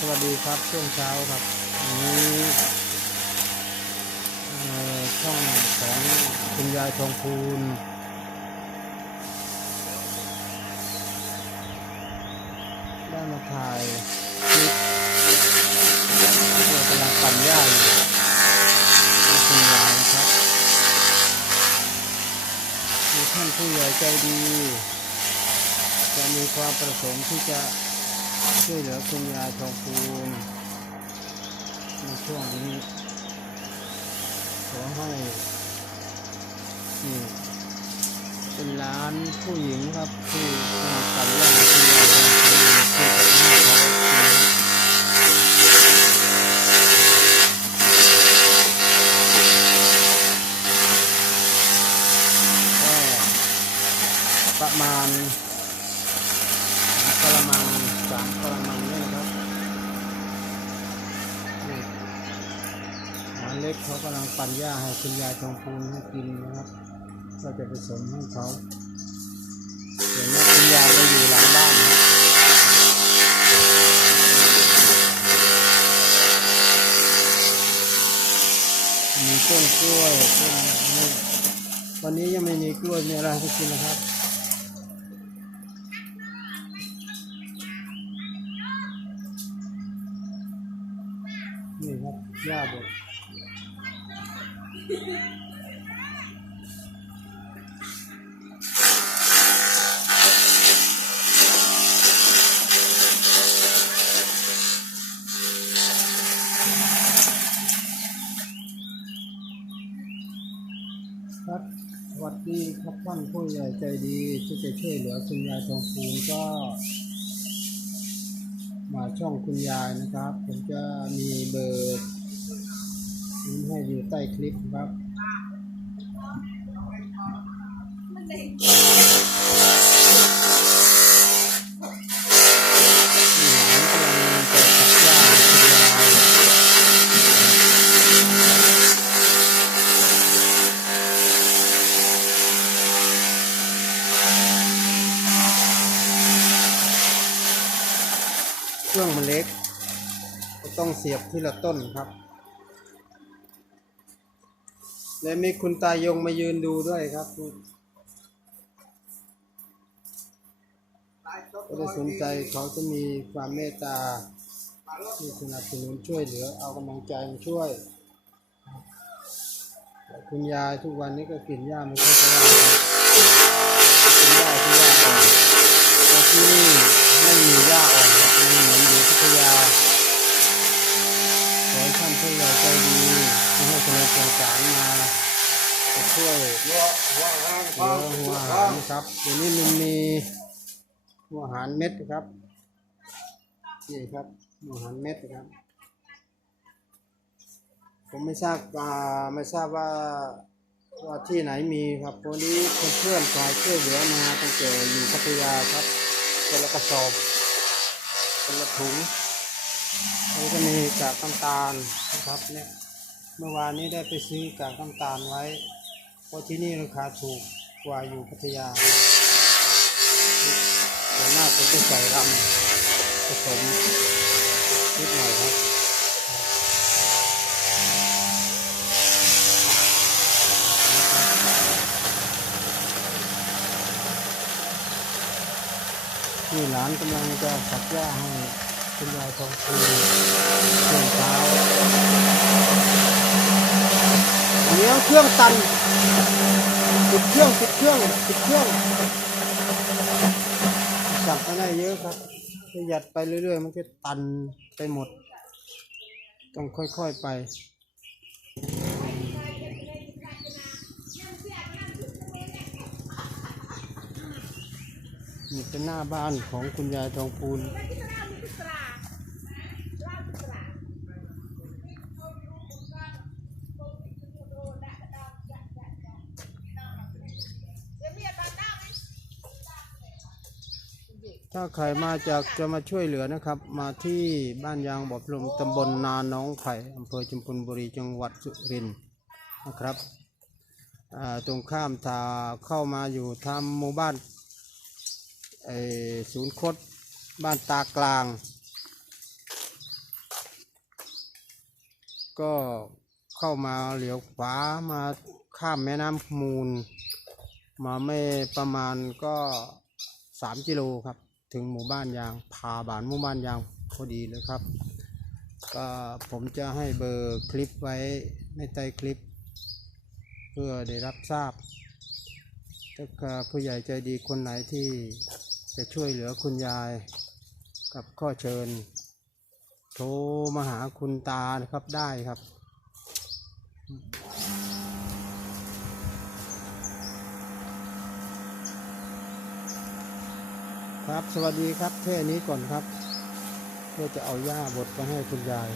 สวัสดีครับช่วงเช้าครับนี้ช่องของคุณยายทองคูณได้มาถ่ายคลิปเรากำลังปั่นหญ้าอยู่คุณยายนะครับมีท่านผู้ใหญ่ใจดี จะมีความประสงค์ที่จะ ช่วยเหลือคุณยายทองคูณในช่วงนี้ขอให้นี่เป็นร้านผู้หญิงครับที่มาตัดหญ้าคุณยายทองคูณที่กับแม่เขากประมาณกระมังสามกระมังนี่นะครับหมาเล็กเขากำลังปั่นหญ้าให้คุณยายทองพูนให้กินนะครับ ก็จะผสมให้เขาเดี๋ยวนี้คุณยายก็อยู่หลังบ้านนะครับมีต้นกล้วยต้นนี่วันนี้ยังไม่มีกล้วยมีอะไรให้กินนะครับ ครับสวัสดีครับท่านผู้ใหญ่ใจดีที่จะช่วยเหลือคุณยายทองคูณก็ มาช่องคุณยายนะครับ ผมจะมีเบอร์ นี้ให้อยู่ใต้คลิปครับนี่หลานกลังจะตัดหญ้าให้คุณยาเครื่องมันเล็ก ก็ต้องเสียบทีละต้นครับ และมีคุณตายงมายืนดูด้วยครับก็ได้สนใจเขาจะมีความเมตตาที่สนับสนุนช่วยเหลือเอากำลังใจมาช่วย คุณยายทุกวันนี้ก็กินหญ้าไม่ค่อยจะได้ครับกินหญ้าที่หญ้าอ่อนแต่ที่นี่ไม่มีหญ้าอ่อนครับไม่เหมือนอยู่พัทยาขอให้ท่านผู้ใหญ่ใจดีที่ให้คะแนนสงสารมา ช่วยหลือหัวอาหารครับเดี๋ยวนี้มันมีหัวอาหารเม็ดครับนี่ครับหัวอาหารเม็ดครับ ผมไม่ทราบอ่าไม่ทราบว่าว่าที่ไหนมีครับวันนี้เพื่อนๆคอยช่วยเหลือมาตั้งแต่อยู่พัทยาครับคนละกระสอบคนละถุงแล้วก็มีกากน้ำตาลนะครับเนี่ยเมื่อวานนี้ได้ไปซื้อกากน้ำตาลไว้ เพราะที่นี่ราคาถูกกว่าอยู่พัทยาครับส่วนมากผมจะใส่รำผสมนิดหน่อยครับนี่หลานกำลังจะสับหญ้าให้คุณยายทองคูช่วงเช้า อันนี้เครื่องตันติดเครื่องติดเครื่องติดเครื่องจับมาได้เยอะครับประหยัดไปเรื่อยๆ มันก็ตันไปหมด ต้องค่อยๆไปนี่เป็นหน้าบ้านของคุณยายทองพูน ถ้าใครมาจากจะมาช่วยเหลือนะครับ มาที่บ้านยางบ่อพลมตำบลนาน้องไผ่อำเภอจุมพลบุรีจังหวัดสุรินทร์นะครับตรงข้ามทาเข้ามาอยู่ทำหมู่บ้านไอศูนย์คดบ้านตากลาง ก็เข้ามาเหลียวขวามาข้ามแม่น้ำมูล มาไม่ประมาณก็สามกิโลครับ ถึงหมู่บ้านยางพาบานหมู่บ้านยางพอดีเลยครับ ก็ผมจะให้เบอร์คลิปไว้ในใต้คลิป เพื่อได้รับทราบถ้าผู้ใหญ่ใจดีคนไหนที่จะช่วยเหลือคุณยายกับข้อเชิญ โทรมาหาคุณตานะครับได้ครับ ครับ สวัสดีครับแค่นี้ก่อนครับเพื่อจะเอาหญ้าบดไปให้คุณยาย